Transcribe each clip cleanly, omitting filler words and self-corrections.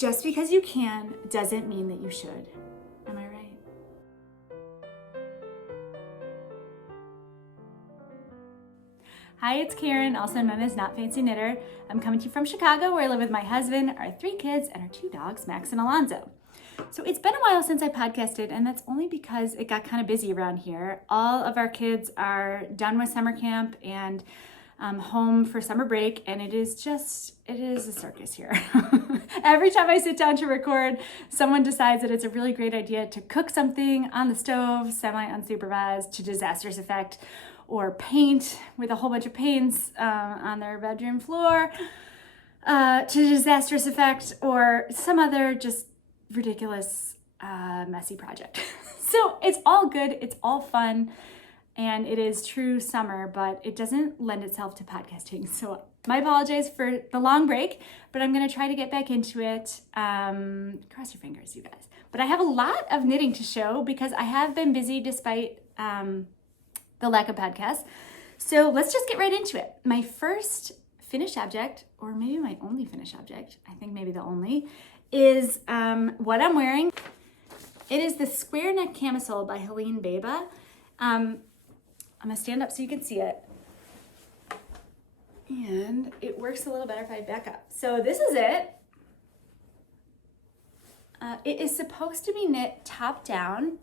Just because you can doesn't mean that you should. Am I right? Hi, it's Karen, also known as Not Fancy Knitter. I'm coming to you from Chicago, where I live with my husband, our 3 kids, and our 2 dogs, Max and Alonzo. So it's been a while since I podcasted, and that's only because it got kind of busy around here. All of our kids are done with summer camp and home for summer break, and it is a circus here. Every time I sit down to record, someone decides that it's a really great idea to cook something on the stove, semi-unsupervised, to disastrous effect, or paint with a whole bunch of paints on their bedroom floor to disastrous effect, or some other just ridiculous, messy project. So it's all good, it's all fun, and it is true summer, but it doesn't lend itself to podcasting. So my apologies for the long break, but I'm gonna try to get back into it. Cross your fingers, you guys. But I have a lot of knitting to show because I have been busy despite the lack of podcasts. So let's just get right into it. My first finished object, or maybe my only finished object, I think maybe the only, is what I'm wearing. It is the square neck camisole by Helene Beba. I'm gonna stand up so you can see it. And it works a little better if I back up. So this is it. It is supposed to be knit top down,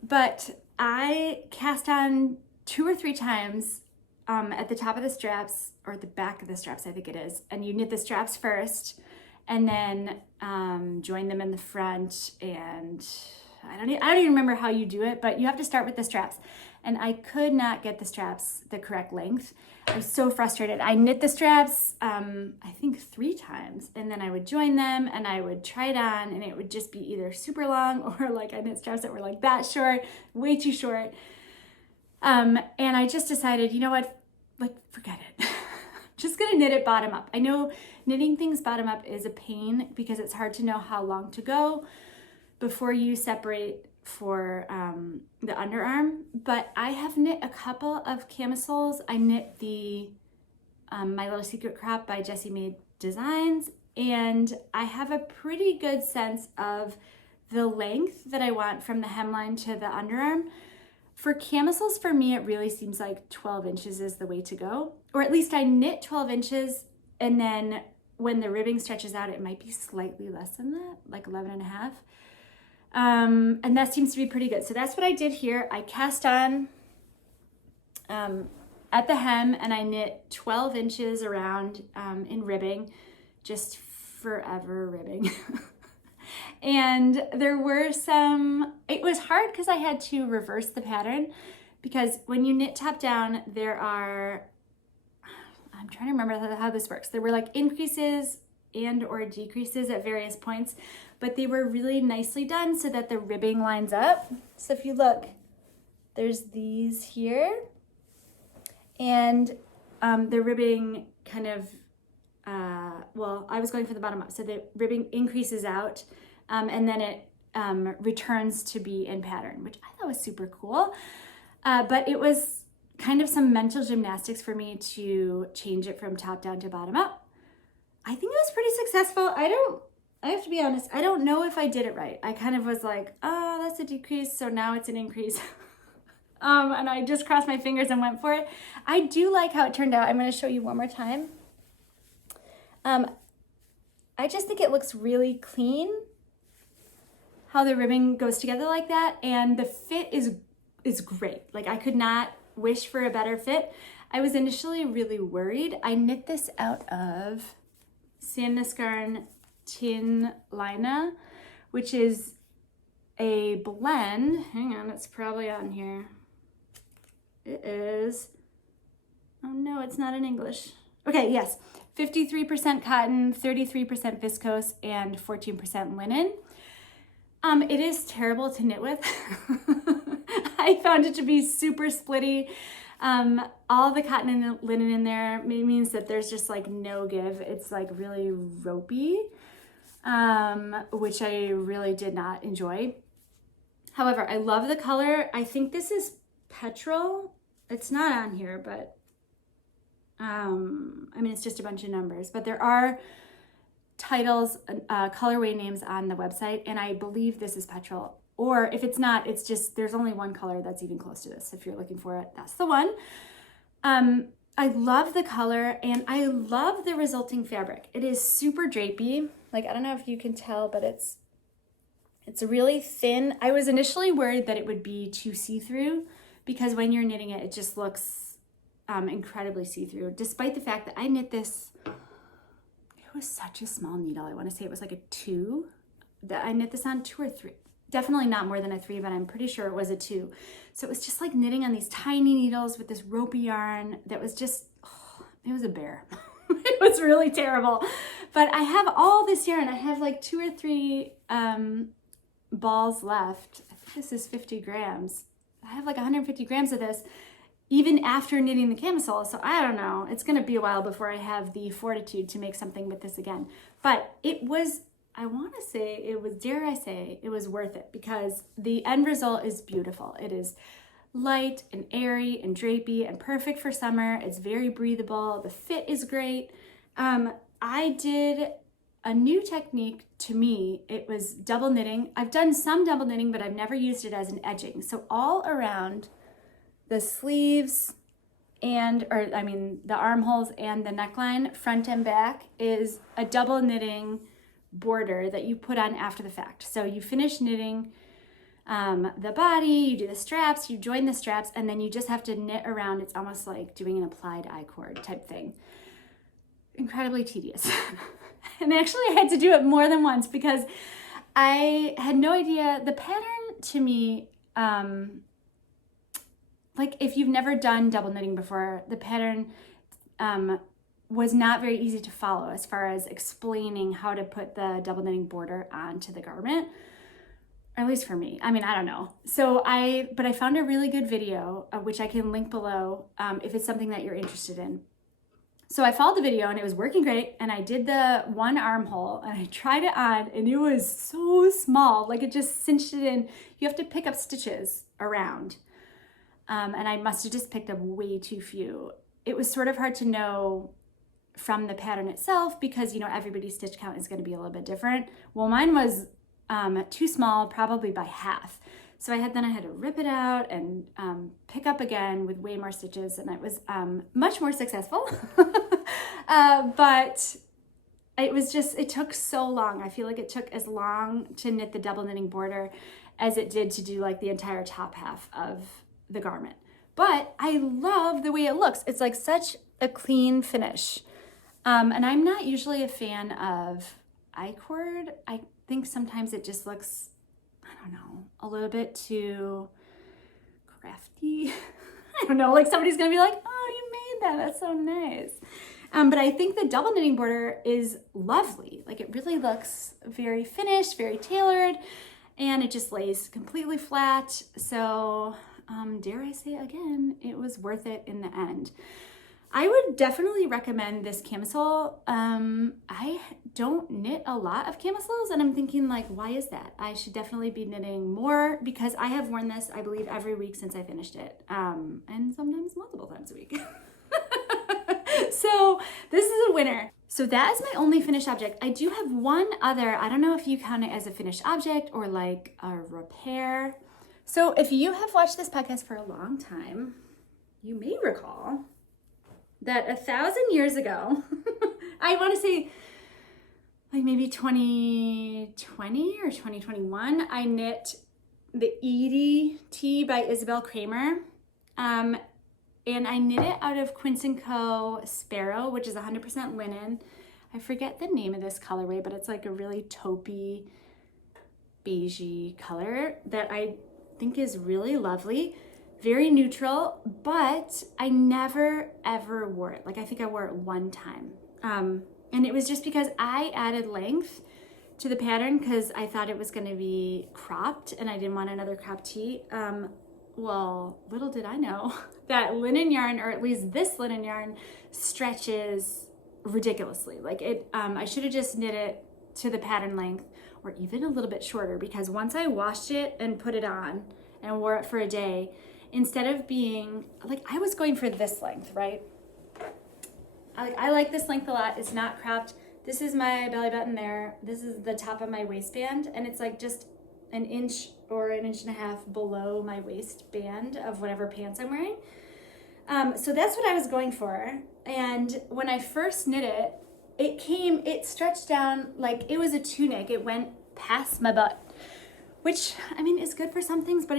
but I cast on 2 or 3 times at the top of the straps, or at the back of the straps, I think it is. And you knit the straps first, and then join them in the front. And I don't even remember how you do it, but you have to start with the straps. And I could not get the straps the correct length. I was so frustrated. I knit the straps, I think 3 times, and then I would join them and I would try it on, and it would just be either super long, or like I knit straps that were like that short, way too short. And I just decided, you know what, like forget it. Just gonna knit it bottom up. I know knitting things bottom up is a pain because it's hard to know how long to go before you separate for the underarm, but I have knit a couple of camisoles. I knit the My Little Secret Crop by Jessie Made Designs, and I have a pretty good sense of the length that I want from the hemline to the underarm. For camisoles, for me, it really seems like 12 inches is the way to go, or at least I knit 12 inches, and then when the ribbing stretches out, it might be slightly less than that, like 11 and a half. And that seems to be pretty good. So that's what I did here. I cast on at the hem, and I knit 12 inches around in ribbing, just forever ribbing. And there were it was hard because I had to reverse the pattern, because when you knit top down, I'm trying to remember how this works. There were like increases and or decreases at various points, but they were really nicely done so that the ribbing lines up. So if you look, there's these here, and the ribbing kind of, I was going for the bottom up, so the ribbing increases out, and then it returns to be in pattern, which I thought was super cool. But it was kind of some mental gymnastics for me to change it from top down to bottom up. I think it was pretty successful. I have to be honest, I don't know if I did it right. I kind of was like, oh, that's a decrease, so now it's an increase. And I just crossed my fingers and went for it. I do like how it turned out. I'm going to show you one more time. I just think it looks really clean how the ribbing goes together like that, and the fit is great. Like, I could not wish for a better fit. I was initially really worried. I knit this out of Sandnesgarn Tin Lina, which is a blend. Hang on, it's probably on here. It is. Oh no, it's not in English. Okay, yes. 53% cotton, 33% viscose, and 14% linen. It is terrible to knit with. I found it to be super splitty. All the cotton and linen in there means that there's just like no give. It's like really ropey, which I really did not enjoy. However, I love the color. I think this is petrol. It's not on here, but I mean, it's just a bunch of numbers, but there are titles, colorway names on the website, and I believe this is petrol. Or if it's not, it's just, there's only one color that's even close to this. If you're looking for it, that's the one. I love the color and I love the resulting fabric. It is super drapey. Like, I don't know if you can tell, but it's really thin. I was initially worried that it would be too see-through because when you're knitting it, it just looks incredibly see-through. Despite the fact that I knit this, it was such a small needle. I want to say it was like a 2. That I knit this on 2 or 3. Definitely not more than a 3, but I'm pretty sure it was a 2. So it was just like knitting on these tiny needles with this ropey yarn that was just, it was a bear. It was really terrible. But I have all this yarn. I have like 2 or 3 balls left. I think this is 50 grams. I have like 150 grams of this, even after knitting the camisole. So I don't know. It's going to be a while before I have the fortitude to make something with this again. But it was, I want to say it was, dare I say, it was worth it because the end result is beautiful. It is light and airy and drapey and perfect for summer. It's very breathable. The fit is great. I did a new technique to me. It was double knitting. I've done some double knitting, but I've never used it as an edging. So all around the sleeves the armholes and the neckline, front and back, is a double knitting border that you put on after the fact. So you finish knitting the body, you do the straps, you join the straps, and then you just have to knit around. It's almost like doing an applied I-cord type thing. Incredibly tedious. And actually I had to do it more than once because I had no idea. The pattern to me, like if you've never done double knitting before, the pattern was not very easy to follow as far as explaining how to put the double knitting border onto the garment, or at least for me. I mean, I don't know. But I found a really good video, which I can link below if it's something that you're interested in. So I followed the video and it was working great. And I did the one armhole and I tried it on and it was so small. Like it just cinched it in. You have to pick up stitches around. And I must have just picked up way too few. It was sort of hard to know from the pattern itself because, you know, everybody's stitch count is going to be a little bit different. Well, mine was too small, probably by half. So I had to rip it out and pick up again with way more stitches, and it was much more successful. But it took so long. I feel like it took as long to knit the double knitting border as it did to do like the entire top half of the garment. But I love the way it looks. It's like such a clean finish. And I'm not usually a fan of I-cord. I think sometimes it just looks, I don't know, a little bit too crafty. I don't know, like somebody's gonna be like, oh, you made that, that's so nice. But I think the double knitting border is lovely. Like it really looks very finished, very tailored, and it just lays completely flat. So dare I say again, it was worth it in the end. I would definitely recommend this camisole. I don't knit a lot of camisoles and I'm thinking like, why is that? I should definitely be knitting more because I have worn this, I believe, every week since I finished it. And sometimes multiple times a week. So this is a winner. So that is my only finished object. I do have one other, I don't know if you count it as a finished object or like a repair. So if you have watched this podcast for a long time, you may recall that 1,000 years ago, I want to say like maybe 2020 or 2021, I knit the EDT by Isabel Kramer. And I knit it out of Quince & Co. Sparrow, which is 100% linen. I forget the name of this colorway, but it's like a really taupey, beigey color that I think is really lovely. Very neutral, but I never ever wore it. Like I think I wore it one time. And it was just because I added length to the pattern because I thought it was gonna be cropped and I didn't want another cropped tee. Well, little did I know that linen yarn, or at least this linen yarn, stretches ridiculously. Like it, I should have just knit it to the pattern length or even a little bit shorter because once I washed it and put it on and wore it for a day, instead of being, like I was going for this length, right? I like this length a lot. It's not cropped. This is my belly button there. This is the top of my waistband, and it's like just an inch or an inch and a half below my waistband of whatever pants I'm wearing. So that's what I was going for. And when I first knit it, it stretched down like it was a tunic. It went past my butt, which I mean is good for some things, but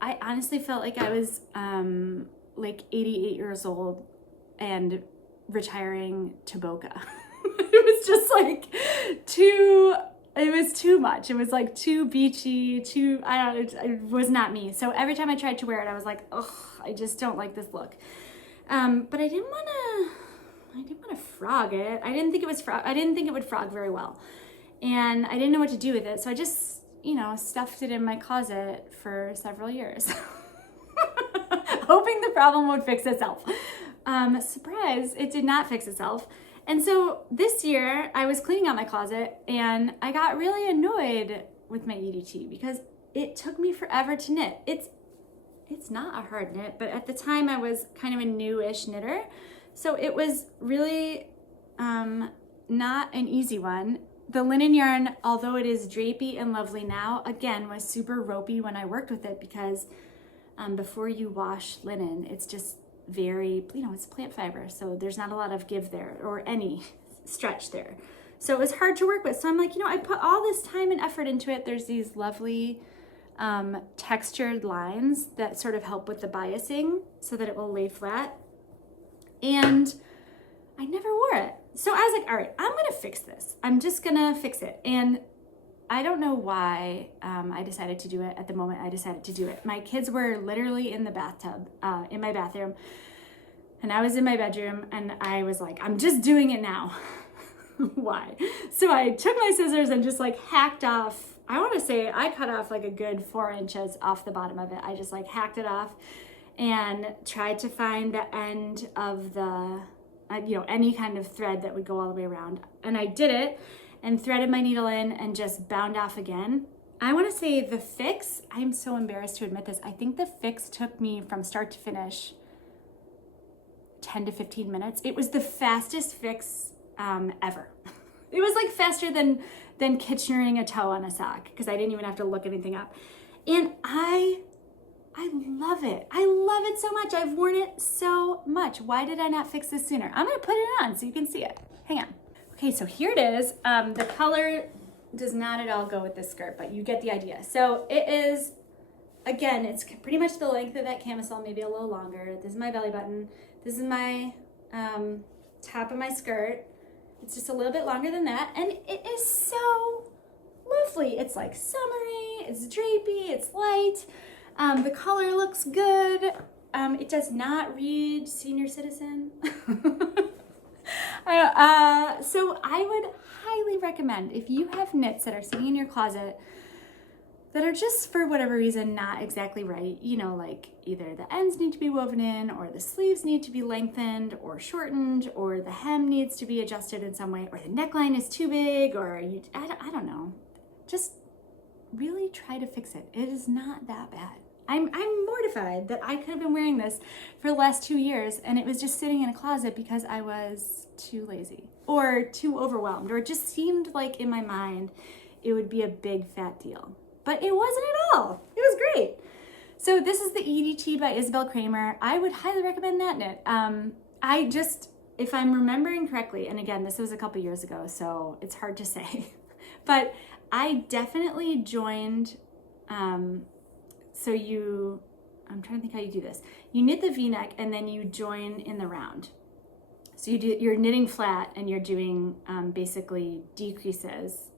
I honestly felt like I was like 88 years old and retiring to Boca. It was just like it was too much. It was like too beachy, it was not me. So every time I tried to wear it, I was like, ugh, I just don't like this look. But I didn't want to frog it. I didn't think it would frog very well. And I didn't know what to do with it. So I just, stuffed it in my closet for several years, hoping the problem would fix itself. Surprise, it did not fix itself. And so this year I was cleaning out my closet and I got really annoyed with my EDT because it took me forever to knit. It's not a hard knit, but at the time I was kind of a newish knitter. So it was really not an easy one. The linen yarn, although it is drapey and lovely now, again, was super ropey when I worked with it because before you wash linen, it's just very, it's plant fiber, so there's not a lot of give there or any stretch there. So it was hard to work with. So I'm like, I put all this time and effort into it. There's these lovely textured lines that sort of help with the biasing so that it will lay flat. And I never wore it. So I was like, all right, I'm gonna fix this. I'm just gonna fix it. And I don't know why I decided to do it at the moment I decided to do it. My kids were literally in the bathtub, in my bathroom, and I was in my bedroom, and I was like, I'm just doing it now. Why? So I took my scissors and just like hacked off, I wanna say I cut off like a good 4 inches off the bottom of it. I just like hacked it off and tried to find the end of the, any kind of thread that would go all the way around. And I did it and threaded my needle in and just bound off again. I want to say the fix, I'm so embarrassed to admit this, I think the fix took me from start to finish 10 to 15 minutes. It was the fastest fix ever. It was like faster than Kitchenering a toe on a sock because I didn't even have to look anything up. And I love it. I love it so much. I've worn it so much. Why did I not fix this sooner? I'm going to put it on so you can see it. Hang on. Okay, so here it is. The color does not at all go with this skirt, but you get the idea. So it is, again, it's pretty much the length of that camisole, maybe a little longer. This is my belly button. This is my top of my skirt. It's just a little bit longer than that, and it is so lovely. It's like summery, it's drapey, it's light. The color looks good. It does not read senior citizen. So I would highly recommend, if you have knits that are sitting in your closet that are just for whatever reason not exactly right, like either the ends need to be woven in, or the sleeves need to be lengthened or shortened, or the hem needs to be adjusted in some way, or the neckline is too big, or I don't know. Just really try to fix it. It is not that bad. I'm mortified that I could have been wearing this for the last 2 years and it was just sitting in a closet because I was too lazy or too overwhelmed, or it just seemed like in my mind it would be a big fat deal. But it wasn't at all. It was great. So this is the EDT by Isabel Kramer. I would highly recommend that knit. If I'm remembering correctly, and again, this was a couple years ago, so it's hard to say, but I definitely joined, I'm trying to think how you do this. You knit the V-neck and then you join in the round. So you're knitting flat and you're doing basically decreases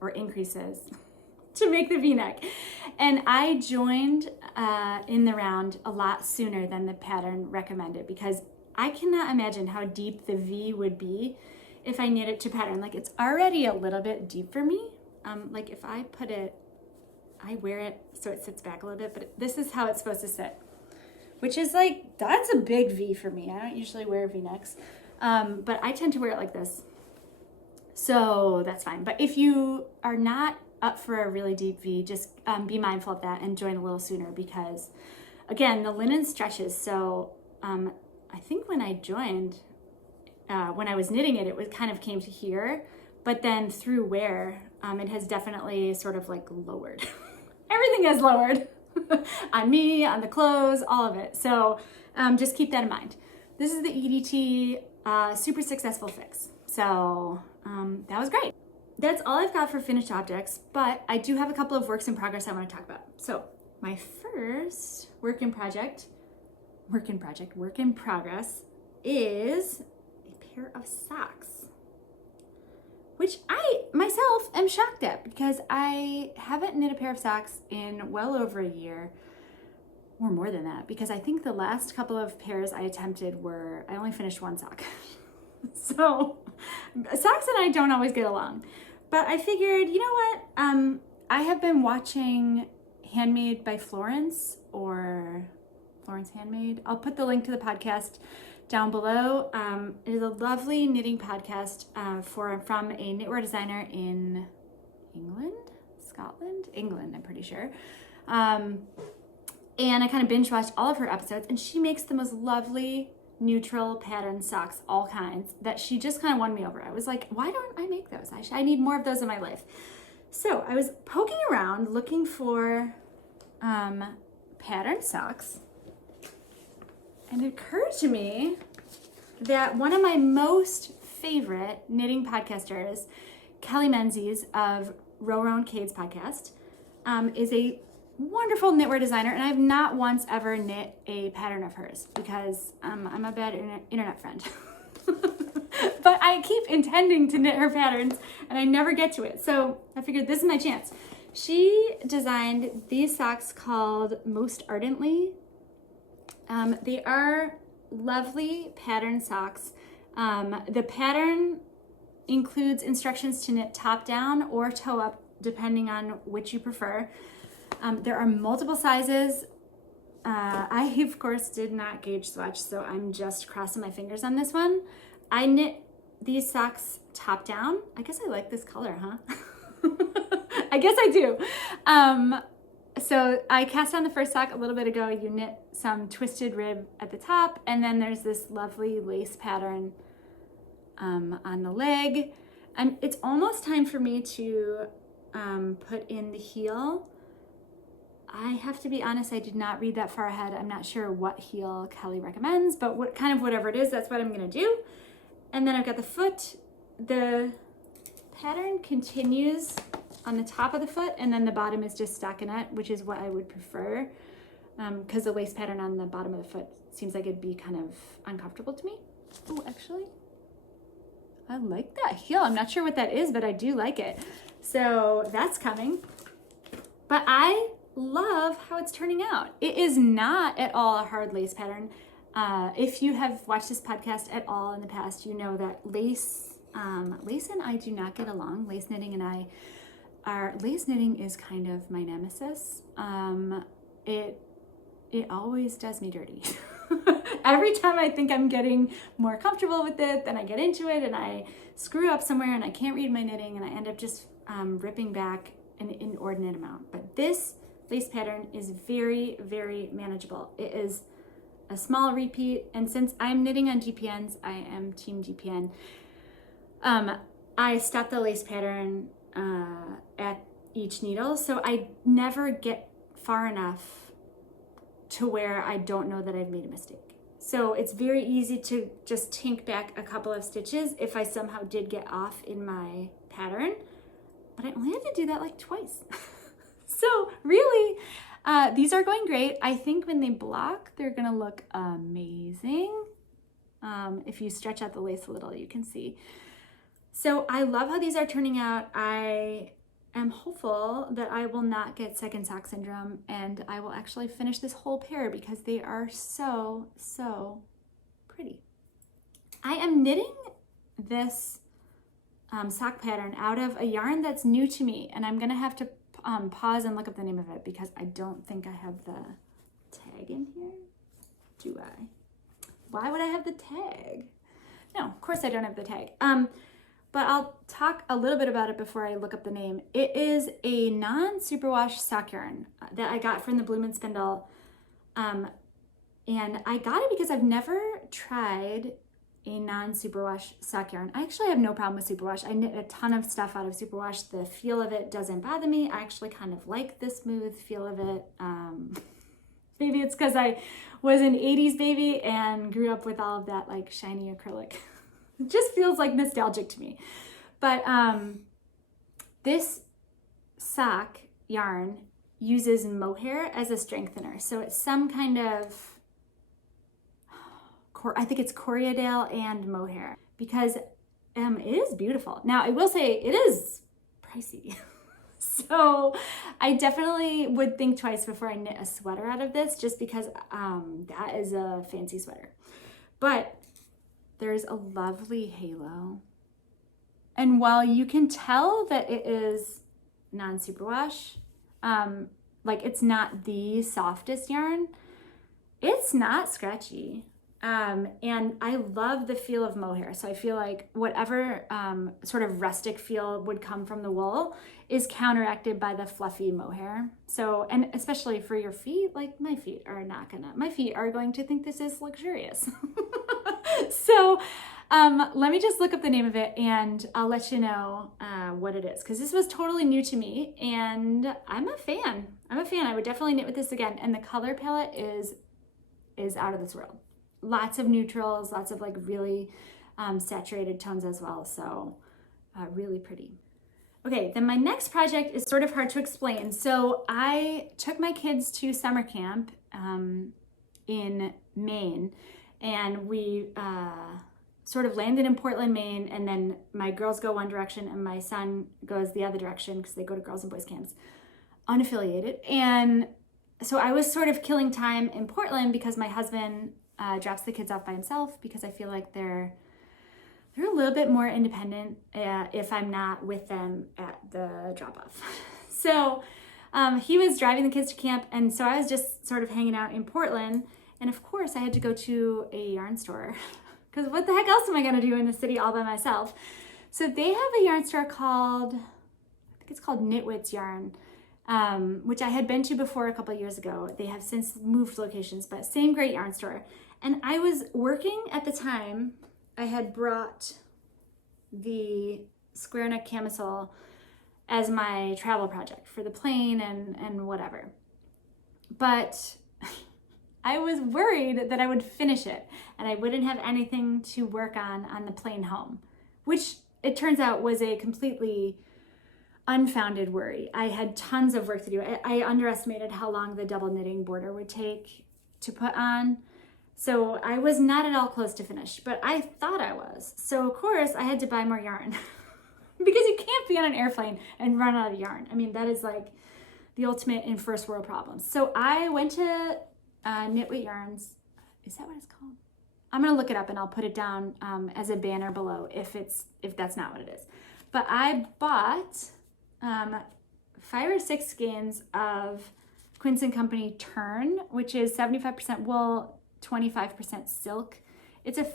or increases to make the V-neck. And I joined in the round a lot sooner than the pattern recommended because I cannot imagine how deep the V would be if I knit it to pattern. Like, it's already a little bit deep for me. Like if I put it, I wear it so it sits back a little bit, but this is how it's supposed to sit, which is like, that's a big V for me. I don't usually wear V-necks, but I tend to wear it like this. So that's fine. But if you are not up for a really deep V, just be mindful of that and join a little sooner because, again, the linen stretches. So I think when I joined, when I was knitting it, it was kind of came to here, but then through wear, it has definitely sort of like lowered. Everything has lowered on me, on the clothes, all of it. So just keep that in mind. This is the EDT super successful fix. So that was great. That's all I've got for finished objects, but I do have a couple of works in progress I want to talk about. So my first work in progress is a pair of socks, which I myself am shocked at because I haven't knit a pair of socks in well over a year, or more than that, because I think the last couple of pairs I attempted I only finished one sock. So socks and I don't always get along. But I figured, you know what? I have been watching Handmade by Florence, or Florence Handmade. I'll put the link to the podcast down below. It is a lovely knitting podcast from a knitwear designer in England, I'm pretty sure. And I kind of binge watched all of her episodes, and she makes the most lovely neutral pattern socks, all kinds, that she just kind of won me over. I was like, why don't I make those? I need more of those in my life. So I was poking around looking for pattern socks, and it occurred to me that one of my most favorite knitting podcasters, Kelly Menzies of RowRow and Kades podcast, is a wonderful knitwear designer, and I've not once ever knit a pattern of hers because I'm a bad internet friend. But I keep intending to knit her patterns and I never get to it. So I figured this is my chance. She designed these socks called Most Ardently. They are lovely pattern socks. The pattern includes instructions to knit top down or toe up, depending on which you prefer. There are multiple sizes. I, of course, did not gauge swatch, so I'm just crossing my fingers on this one. I knit these socks top down. I guess I like this color, huh? I guess I do. So I cast on the first sock a little bit ago. You knit some twisted rib at the top, and then there's this lovely lace pattern on the leg. And it's almost time for me to put in the heel. I have to be honest, I did not read that far ahead. I'm not sure what heel Kelly recommends, but whatever it is, that's what I'm gonna do. And then I've got the foot. The pattern continues on the top of the foot, and then the bottom is just stockinette, which is what I would prefer, because the lace pattern on the bottom of the foot seems like it'd be kind of uncomfortable to me. Oh, actually, I like that heel. I'm not sure what that is, but I do like it. So that's coming. But I love how it's turning out. It is not at all a hard lace pattern. If you have watched this podcast at all in the past, you know that lace and I do not get along. Lace knitting is kind of my nemesis. It always does me dirty. Every time I think I'm getting more comfortable with it, then I get into it and I screw up somewhere and I can't read my knitting and I end up just ripping back an inordinate amount. But this lace pattern is very, very manageable. It is a small repeat, and since I'm knitting on GPNs, I am team GPN. I stop the lace pattern at each needle, so I never get far enough to where I don't know that I've made a mistake. So it's very easy to just tink back a couple of stitches if I somehow did get off in my pattern, but I only had to do that like twice. So really, these are going great. I think when they block, they're gonna look amazing. If you stretch out the lace a little, you can see. So I love how these are turning out. I am hopeful that I will not get second sock syndrome and I will actually finish this whole pair because they are so, so pretty. I am knitting this sock pattern out of a yarn that's new to me, and I'm gonna have to pause and look up the name of it because I don't think I have the tag in here. Do I? Why would I have the tag? No, of course I don't have the tag. But I'll talk a little bit about it before I look up the name. It is a non-superwash sock yarn that I got from the Bloomin Spindle. And I got it because I've never tried a non-superwash sock yarn. I actually have no problem with superwash. I knit a ton of stuff out of superwash. The feel of it doesn't bother me. I actually kind of like the smooth feel of it. Maybe it's because I was an 80s baby and grew up with all of that like shiny acrylic. It just feels like nostalgic to me. But this sock yarn uses mohair as a strengthener. So it's some kind of, I think it's Corriedale and mohair, because it is beautiful. Now, I will say it is pricey. So I definitely would think twice before I knit a sweater out of this, just because that is a fancy sweater. But there's a lovely halo. And while you can tell that it is non-superwash, like it's not the softest yarn, it's not scratchy. And I love the feel of mohair. So I feel like whatever sort of rustic feel would come from the wool is counteracted by the fluffy mohair. So, and especially for your feet, like my feet are going to think this is luxurious. So let me just look up the name of it and I'll let you know what it is, because this was totally new to me and I'm a fan. I would definitely knit with this again. And the color palette is out of this world. Lots of neutrals, lots of like really saturated tones as well. So really pretty. Okay, then my next project is sort of hard to explain. So I took my kids to summer camp in Maine, and we sort of landed in Portland, Maine, and then my girls go one direction and my son goes the other direction because they go to girls and boys camps, unaffiliated. And so I was sort of killing time in Portland because my husband drops the kids off by himself, because I feel like they're a little bit more independent if I'm not with them at the drop-off. So he was driving the kids to camp, and so I was just sort of hanging out in Portland, and of course I had to go to a yarn store, because what the heck else am I gonna do in the city all by myself? So they have a yarn store called, I think it's called Knitwits Yarn, which I had been to before a couple of years ago. They have since moved locations, but same great yarn store. And I was working at the time. I had brought the square neck camisole as my travel project for the plane and whatever. But I was worried that I would finish it and I wouldn't have anything to work on the plane home, which it turns out was a completely unfounded worry. I had tons of work to do. I underestimated how long the double knitting border would take to put on. So I was not at all close to finish, but I thought I was. So of course I had to buy more yarn because you can't be on an airplane and run out of yarn. I mean, that is like the ultimate in first world problems. So I went to Knitwit Yarns. Is that what it's called? I'm gonna look it up and I'll put it down as a banner below if that's not what it is. But I bought 5 or 6 skeins of Quince & Company Tern, which is 75% wool, 25% silk. It's a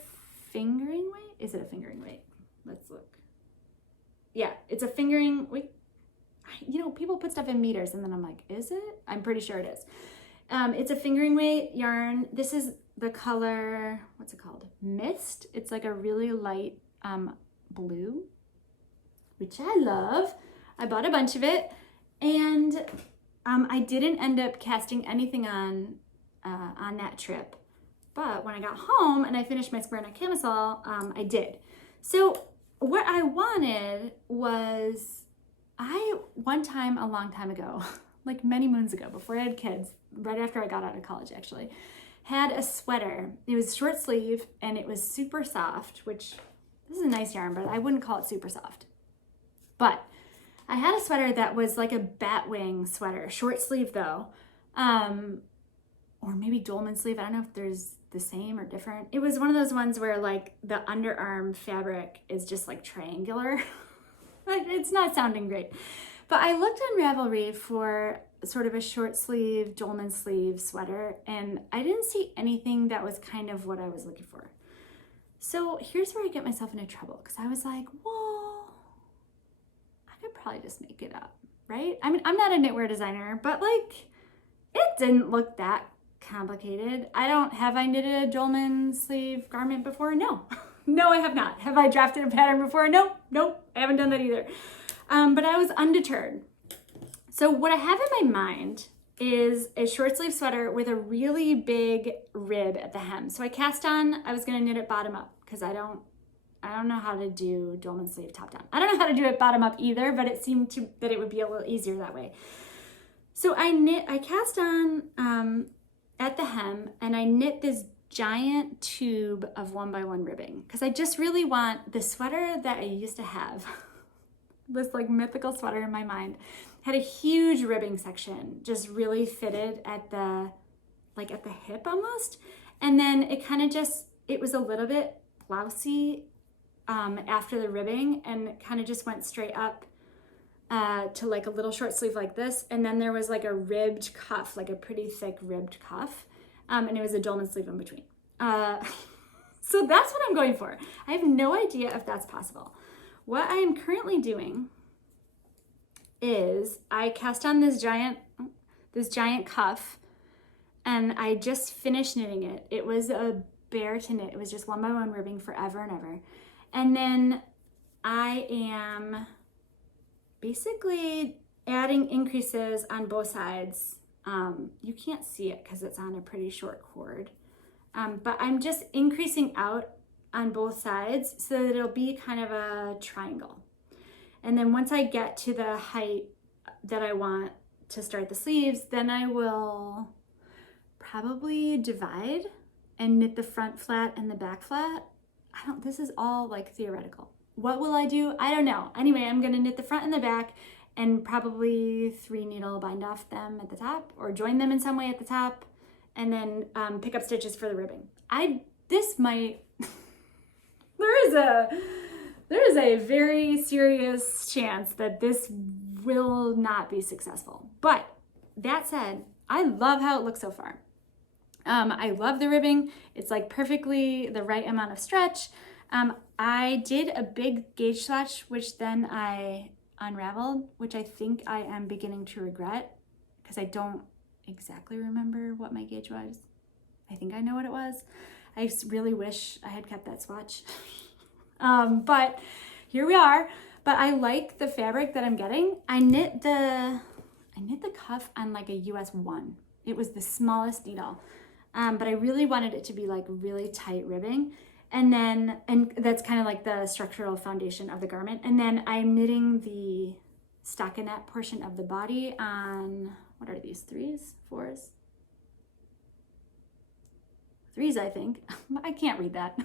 fingering weight. Is it a fingering weight? Let's look. Yeah, it's a fingering weight. You know, people put stuff in meters and then I'm like, is it? I'm pretty sure it is. It's a fingering weight yarn. This is the color, what's it called? Mist. It's like a really light blue, which I love. I bought a bunch of it, and I didn't end up casting anything on that trip. But when I got home and I finished my square neck camisole, I did. So what I wanted was, one time a long time ago, like many moons ago, before I had kids, right after I got out of college actually, had a sweater. It was short sleeve and it was super soft, which this is a nice yarn, but I wouldn't call it super soft. But I had a sweater that was like a batwing sweater, short sleeve though, or maybe Doleman sleeve. I don't know if there's the same or different. It was one of those ones where like the underarm fabric is just like triangular. It's not sounding great. But I looked on Ravelry for sort of a short sleeve, Doleman sleeve sweater, and I didn't see anything that was kind of what I was looking for. So here's where I get myself into trouble, because I was like, well, I could probably just make it up, right? I mean, I'm not a knitwear designer, but like, it didn't look that complicated. Have I knitted a Doleman sleeve garment before? No. No, I have not. Have I drafted a pattern before? Nope, I haven't done that either. But I was undeterred. So what I have in my mind is a short sleeve sweater with a really big rib at the hem. So I was gonna knit it bottom up because I don't know how to do Doleman sleeve top down. I don't know how to do it bottom up either, but it seemed that it would be a little easier that way. So I cast on at the hem, and I knit this giant tube of 1x1 ribbing because I just really want the sweater that I used to have, this like mythical sweater in my mind, had a huge ribbing section, just really fitted at the hip almost. And then it was a little bit blousy after the ribbing, and it kind of just went straight up to like a little short sleeve like this. And then there was like a ribbed cuff, like a pretty thick ribbed cuff. And it was a Doleman sleeve in between. So that's what I'm going for. I have no idea if that's possible. What I am currently doing is I cast on this giant cuff, and I just finished knitting it. It was a bear to knit. It was just 1x1 ribbing forever and ever. And then I am basically adding increases on both sides. You can't see it because it's on a pretty short cord, but I'm just increasing out on both sides so that it'll be kind of a triangle. And then once I get to the height that I want to start the sleeves, then I will probably divide and knit the front flat and the back flat. This is all like theoretical. What will I do? I don't know. Anyway, I'm gonna knit the front and the back and probably 3 needle bind off them at the top or join them in some way at the top, and then pick up stitches for the ribbing. There is a very serious chance that this will not be successful. But that said, I love how it looks so far. I love the ribbing. It's like perfectly the right amount of stretch. I did a big gauge swatch, which then I unraveled, which I think I am beginning to regret because I don't exactly remember what my gauge was. I think I know what it was. I really wish I had kept that swatch. But here we are. But I like the fabric that I'm getting. I knit the cuff on like a US 1. It was the smallest needle. But I really wanted it to be like really tight ribbing. And that's kind of like the structural foundation of the garment. And then I'm knitting the stockinette portion of the body on, what are these, 3s, 4s? 3s, I think. I can't read that.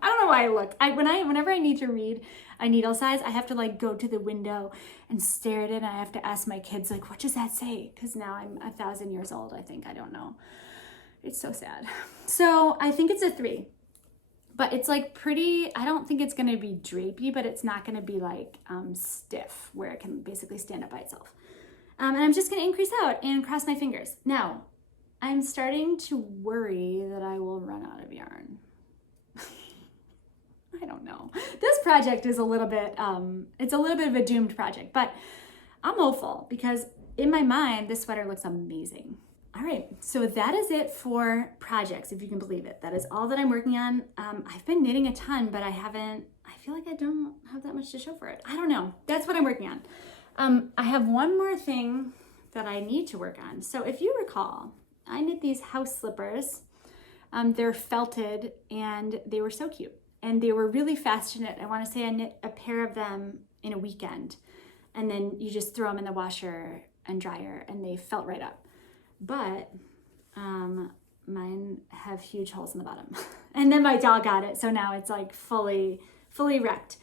I don't know why I look. Whenever I need to read a needle size, I have to like go to the window and stare at it. And I have to ask my kids like, what does that say? Because now I'm 1,000 years old, I think. I don't know. It's so sad. So I think it's a 3. But it's like pretty, I don't think it's gonna be drapey, but it's not gonna be like stiff where it can basically stand up by itself. And I'm just gonna increase out and cross my fingers. Now, I'm starting to worry that I will run out of yarn. I don't know. This project is a little bit, it's a little bit of a doomed project, but I'm hopeful because in my mind, this sweater looks amazing. All right, so that is it for projects, if you can believe it. That is all that I'm working on. I've been knitting a ton, but I feel like I don't have that much to show for it. I don't know. That's what I'm working on. I have one more thing that I need to work on. So if you recall, I knit these house slippers. They're felted and they were so cute. And they were really fast to knit. I wanna say I knit a pair of them in a weekend. And then you just throw them in the washer and dryer and they felt right up. But mine have huge holes in the bottom. And then my dog got it, so now it's like fully wrecked.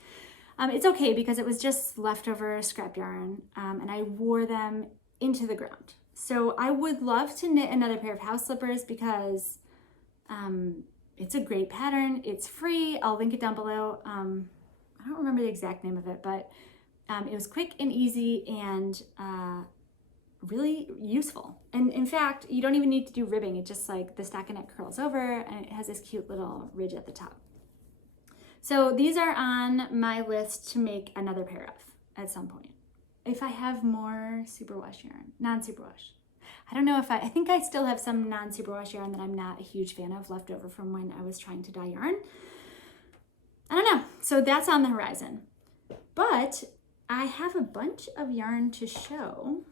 It's okay because it was just leftover scrap yarn, and I wore them into the ground. So I would love to knit another pair of house slippers because it's a great pattern. It's free. I'll link it down below. I don't remember the exact name of it, but it was quick and easy and really useful. And in fact, you don't even need to do ribbing. It just like the stockinette curls over and it has this cute little ridge at the top. So these are on my list to make another pair of at some point. If I have more superwash yarn, non-superwash. I don't know if I think I still have some non-superwash yarn that I'm not a huge fan of left over from when I was trying to dye yarn. I don't know. So that's on the horizon. But I have a bunch of yarn to show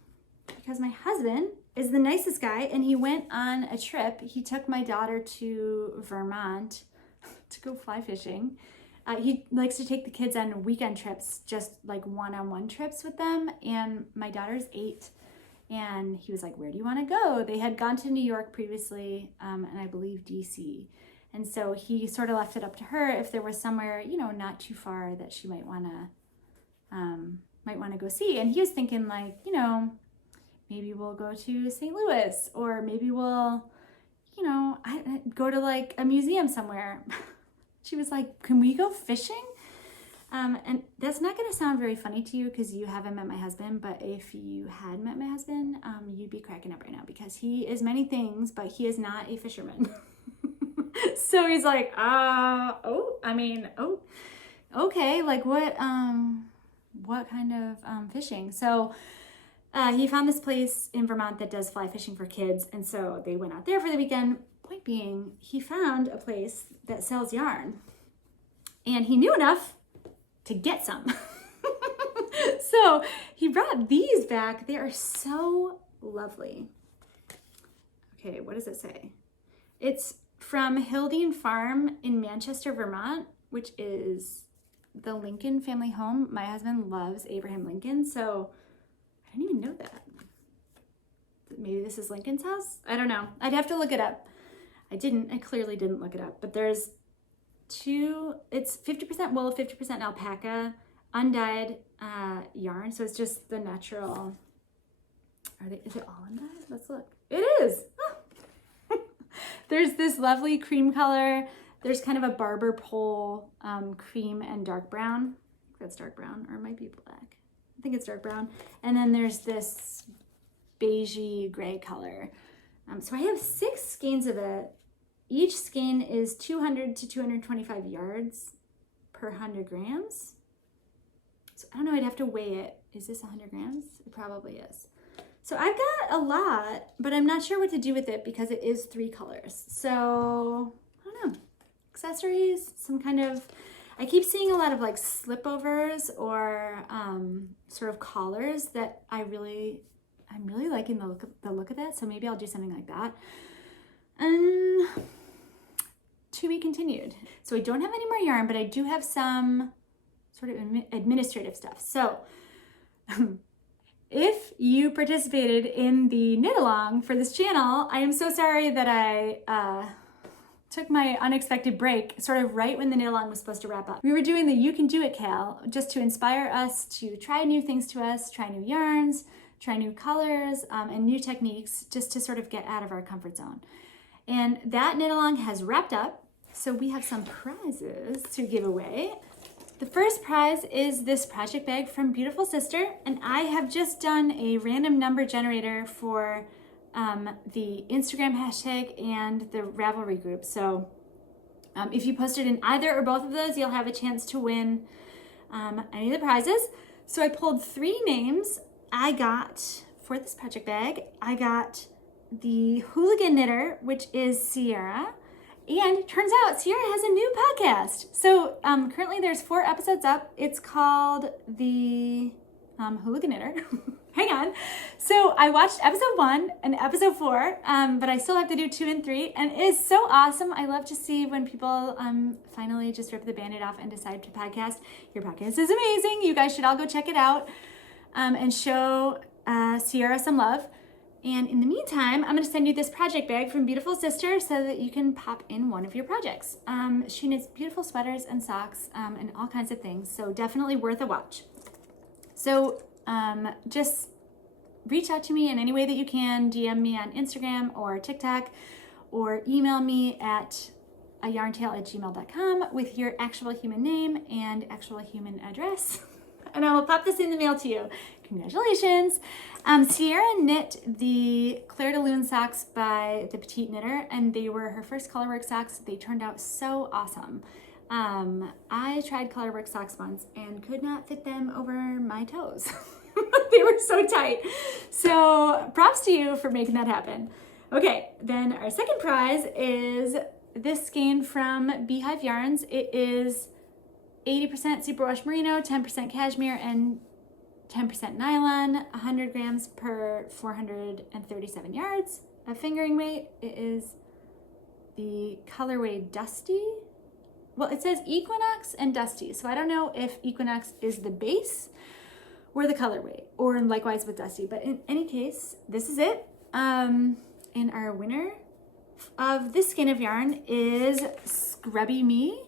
because my husband is the nicest guy and he went on a trip. He took my daughter to Vermont to go fly fishing. He likes to take the kids on weekend trips, just like one-on-one trips with them. And my daughter's 8 and he was like, where do you want to go? They had gone to New York previously, and I believe DC. And so he sort of left it up to her if there was somewhere, you know, not too far that she might want to go see. And he was thinking like, you know, maybe we'll go to St. Louis, or maybe we'll, you know, go to like a museum somewhere. She was like, can we go fishing? And that's not going to sound very funny to you because you haven't met my husband, but if you had met my husband, you'd be cracking up right now because he is many things, but he is not a fisherman. So he's like, okay, like what kind of fishing? So he found this place in Vermont that does fly fishing for kids, and so they went out there for the weekend. Point being, he found a place that sells yarn, and he knew enough to get some. So he brought these back. They are so lovely. Okay, what does it say? It's from Hildene Farm in Manchester, Vermont, which is the Lincoln family home. My husband loves Abraham Lincoln, so I didn't even know that. Maybe this is Lincoln's house? I don't know. I'd have to look it up. I clearly didn't look it up, but there's it's 50% wool, 50% alpaca, undyed yarn. So it's just the natural, is it all undyed? Let's look. It is. Oh. There's this lovely cream color. There's kind of a barber pole, cream and dark brown. I think that's dark brown, or it might be black. I think it's dark brown. And then there's this beigey gray color. So I have 6 skeins of it. Each skein is 200 to 225 yards per 100 grams. So I don't know, I'd have to weigh it. Is this 100 grams? It probably is. So I've got a lot, but I'm not sure what to do with it because it is 3 colors. So I don't know, accessories, some kind of, I keep seeing a lot of like slipovers or sort of collars that I'm really liking the look of that. So maybe I'll do something like that. To be continued. So I don't have any more yarn, but I do have some sort of administrative stuff. So if you participated in the knit along for this channel, I am so sorry that I took my unexpected break sort of right when the knit along was supposed to wrap up. We were doing the You Can Do It KAL just to inspire us to try new things to us, try new yarns, try new colors, and new techniques just to sort of get out of our comfort zone. And that knit along has wrapped up. So we have some prizes to give away. The first prize is this project bag from Beautiful Sister, and I have just done a random number generator for the Instagram hashtag and the Ravelry group. So if you posted in either or both of those, you'll have a chance to win any of the prizes. So I pulled 3 names I got for this project bag. I got the Hooligan Knitter, which is Sierra. And it turns out Sierra has a new podcast. So currently there's 4 episodes up. It's called the Hooligan Knitter. Hang on. So I watched episode 1 and episode 4, but I still have to do 2 and 3. And it is so awesome. I love to see when people finally just rip the Band-Aid off and decide to podcast. Your podcast is amazing. You guys should all go check it out and show Sierra some love. And in the meantime, I'm going to send you this project bag from Beautiful Sister so that you can pop in one of your projects. She knits beautiful sweaters and socks and all kinds of things, so definitely worth a watch. So just reach out to me in any way that you can. DM me on Instagram or TikTok, or email me at ayarntale@gmail.com with your actual human name and actual human address. And I will pop this in the mail to you. Congratulations. Sierra knit the Claire de Lune socks by the Petite Knitter, and they were her first colorwork socks. They turned out so awesome. I tried colorwork socks once and could not fit them over my toes. They were so tight. So props to you for making that happen. Okay, then our second prize is this skein from Beehive Yarns. It is 80% superwash merino, 10% cashmere, and 10% nylon, 100 grams per 437 yards of fingering weight. It is the colorway Dusty. Well, it says Equinox and Dusty, so I don't know if Equinox is the base or the colorway, or likewise with Dusty, but in any case, this is it. And our winner of this skein of yarn is Scrubby Me.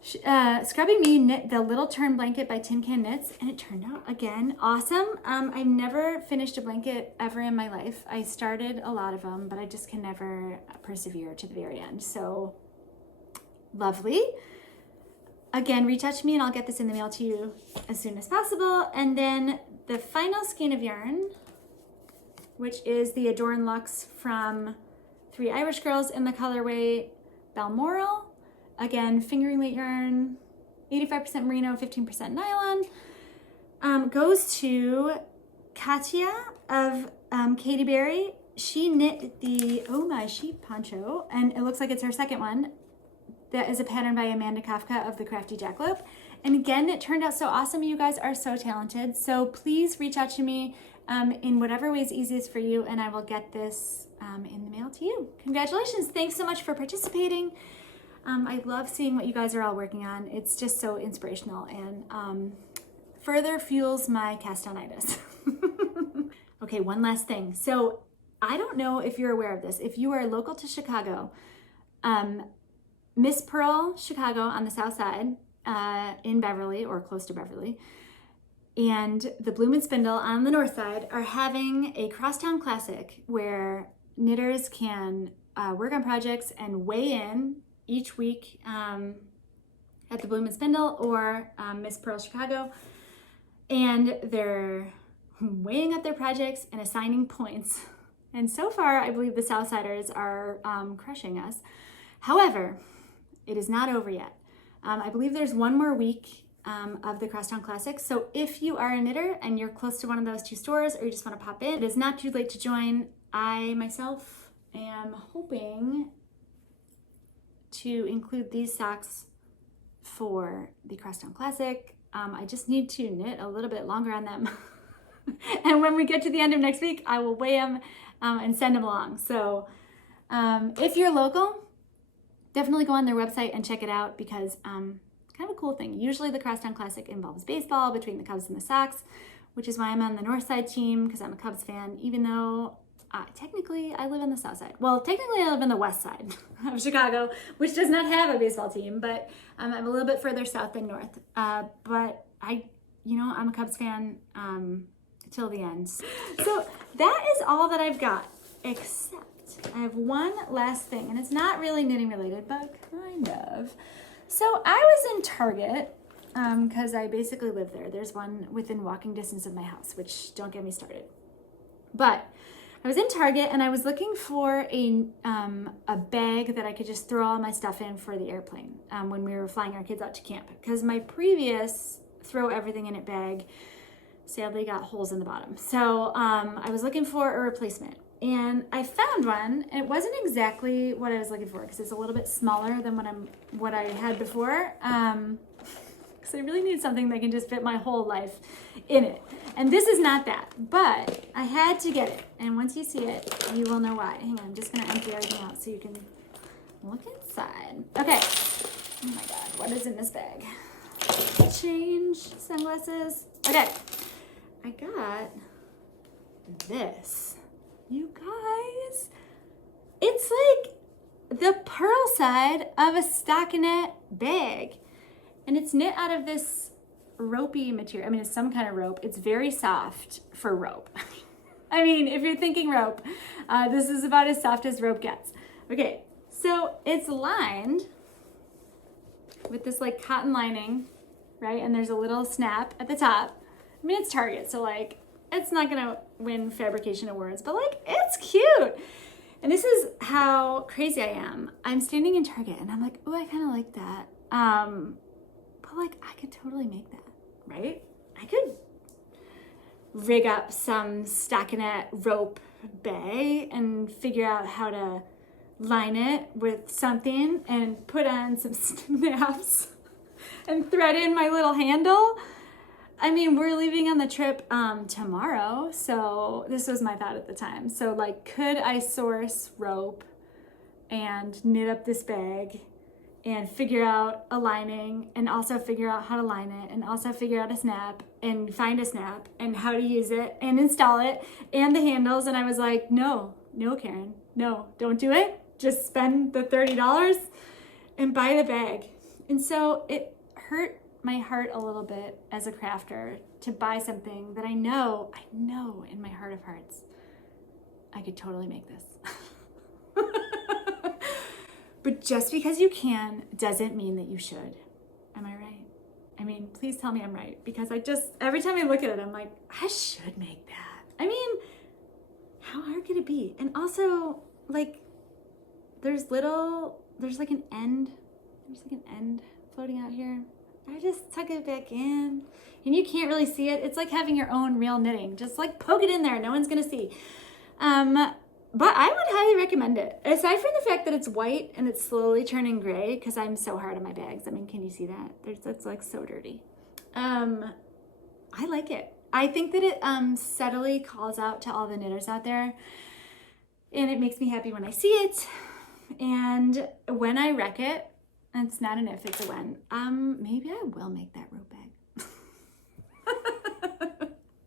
Scrubby Me knit the Little Tern blanket by Tin Can Knits, and it turned out, again, awesome. I've never finished a blanket ever in my life. I started a lot of them, but I just can never persevere to the very end. So, lovely. Again, reach out to me and I'll get this in the mail to you as soon as possible. And then the final skein of yarn, which is the Adorn Luxe from Three Irish Girls in the colorway Balmoral. Again, fingering weight yarn, 85% merino, 15% nylon. Goes to Katya of Katy Berry. She knit the Oh My Sheep poncho, and it looks like it's her second one. That is a pattern by Amanda Kafka of the Crafty Jackalope. And again, it turned out so awesome. You guys are so talented. So please reach out to me in whatever way is easiest for you, and I will get this in the mail to you. Congratulations. Thanks so much for participating. I love seeing what you guys are all working on. It's just so inspirational and further fuels my cast-on-itis. Okay, one last thing. So I don't know if you're aware of this. If you are local to Chicago, Miss Purl Chicago on the south side in Beverly or close to Beverly, and the Bloomin' Spindle on the north side are having a Crosstown Classic where knitters can work on projects and weigh in each week at the Bloomin' Spindle or Miss Purl Chicago, and they're weighing up their projects and assigning points. And so far, I believe the Southsiders are crushing us. However, it is not over yet. I believe there's one more week of the Crosstown Classic. So if you are a knitter and you're close to one of those two stores, or you just want to pop in, it is not too late to join. I myself am hoping to include these socks for the Crosstown Classic. I just need to knit a little bit longer on them. And when we get to the end of next week, I will weigh them and send them along. So if you're local, definitely go on their website and check it out, because kind of a cool thing. Usually the Crosstown Classic involves baseball between the Cubs and the Sox, which is why I'm on the north side team, because I'm a Cubs fan, even though technically I live on the south side. Well, technically I live on the west side of Chicago, which does not have a baseball team, but I'm a little bit further south than north. But I'm a Cubs fan till the end. So that is all that I've got, except I have one last thing, and it's not really knitting related, but kind of. So I was in Target, because I basically live there. There's one within walking distance of my house, which don't get me started. But I was in Target and I was looking for a bag that I could just throw all my stuff in for the airplane when we were flying our kids out to camp, because my previous throw everything in it bag sadly got holes in the bottom. So I was looking for a replacement, and I found one. It wasn't exactly what I was looking for, because it's a little bit smaller than what I had before. Because I really need something that can just fit my whole life in it. And this is not that, but I had to get it. And once you see it, you will know why. Hang on, I'm just gonna empty everything out so you can look inside. Okay, oh my God, what is in this bag? Change, sunglasses. Okay, I got this. You guys, it's like the Purl side of a stockinette bag. And it's knit out of this ropey material. I mean, it's some kind of rope. It's very soft for rope. I mean, if you're thinking rope, this is about as soft as rope gets. Okay, so it's lined with this like cotton lining, right? And there's a little snap at the top. I mean, it's Target, so like, it's not gonna win fabrication awards, but like, it's cute. And this is how crazy I am. I'm standing in Target and I'm like, oh, I kind of like that. But like, I could totally make that, right? I could rig up some stockinette rope bag and figure out how to line it with something and put on some snaps and thread in my little handle. I mean, we're leaving on the trip tomorrow, so this was my thought at the time. So like, could I source rope and knit up this bag and figure out a lining and also figure out how to line it and also figure out a snap and find a snap and how to use it and install it and the handles? And I was like, no, Karen, no, don't do it. Just spend the $30 and buy the bag. And so it hurt my heart a little bit as a crafter to buy something that I know in my heart of hearts, I could totally make this. But just because you can doesn't mean that you should. Am I right? I mean, please tell me I'm right, because every time I look at it, I'm like, I should make that. I mean, how hard could it be? And also, like, there's like an end floating out here. I just tuck it back in, and you can't really see it. It's like having your own real knitting. Just like poke it in there. No one's gonna see. But I would highly recommend it. Aside from the fact that it's white and it's slowly turning gray, because I'm so hard on my bags. I mean, can you see that? That's like so dirty. I like it. I think that it subtly calls out to all the knitters out there, and it makes me happy when I see it. And when I wreck it, and it's not an if, it's a when, maybe I will make that rope bag.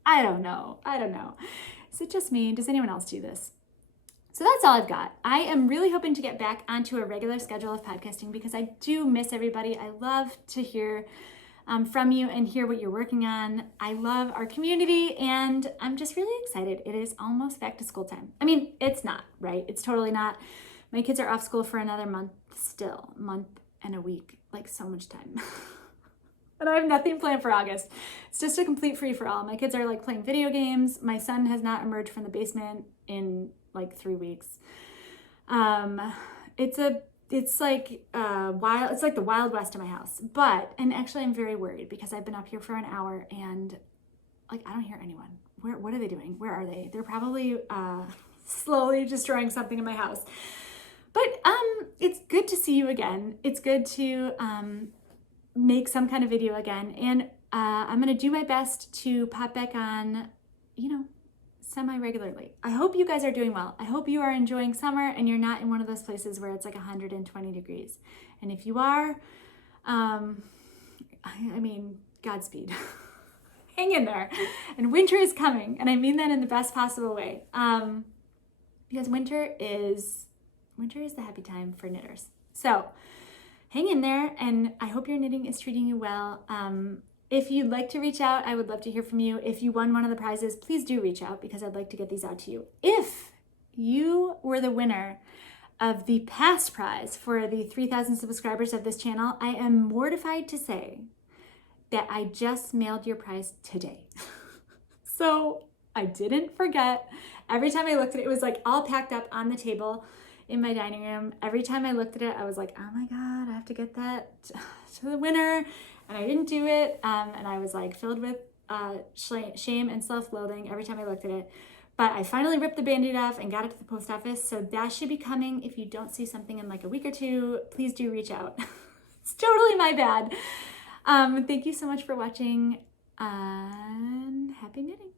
I don't know. Is it just me? Does anyone else do this? So that's all I've got. I am really hoping to get back onto a regular schedule of podcasting because I do miss everybody. I love to hear from you and hear what you're working on. I love our community, and I'm just really excited. It is almost back to school time. I mean, it's not, right? It's totally not. My kids are off school for another month still, month and a week, like so much time. And I have nothing planned for August. It's just a complete free-for-all. My kids are like playing video games. My son has not emerged from the basement in like 3 weeks. It's like the Wild West in my house. And actually I'm very worried because I've been up here for an hour and like I don't hear anyone. What are they doing? Where are they? They're probably slowly destroying something in my house. But it's good to see you again. It's good to make some kind of video again. And I'm gonna do my best to pop back on, semi-regularly. I hope you guys are doing well. I hope you are enjoying summer and you're not in one of those places where it's like 120 degrees. And if you are, I mean, Godspeed. Hang in there. And winter is coming. And I mean that in the best possible way. Because winter is the happy time for knitters. So hang in there, and I hope your knitting is treating you well. If you'd like to reach out, I would love to hear from you. If you won one of the prizes, please do reach out because I'd like to get these out to you. If you were the winner of the past prize for the 3,000 subscribers of this channel, I am mortified to say that I just mailed your prize today. So I didn't forget. Every time I looked at it, it was like all packed up on the table in my dining room. Every time I looked at it, I was like, oh my God, I have to get that to the winner. And I didn't do it. And I was like filled with shame and self-loathing every time I looked at it. But I finally ripped the Band-Aid off and got it to the post office. So that should be coming. If you don't see something in like a week or two, please do reach out. It's totally my bad. Thank you so much for watching, and happy knitting.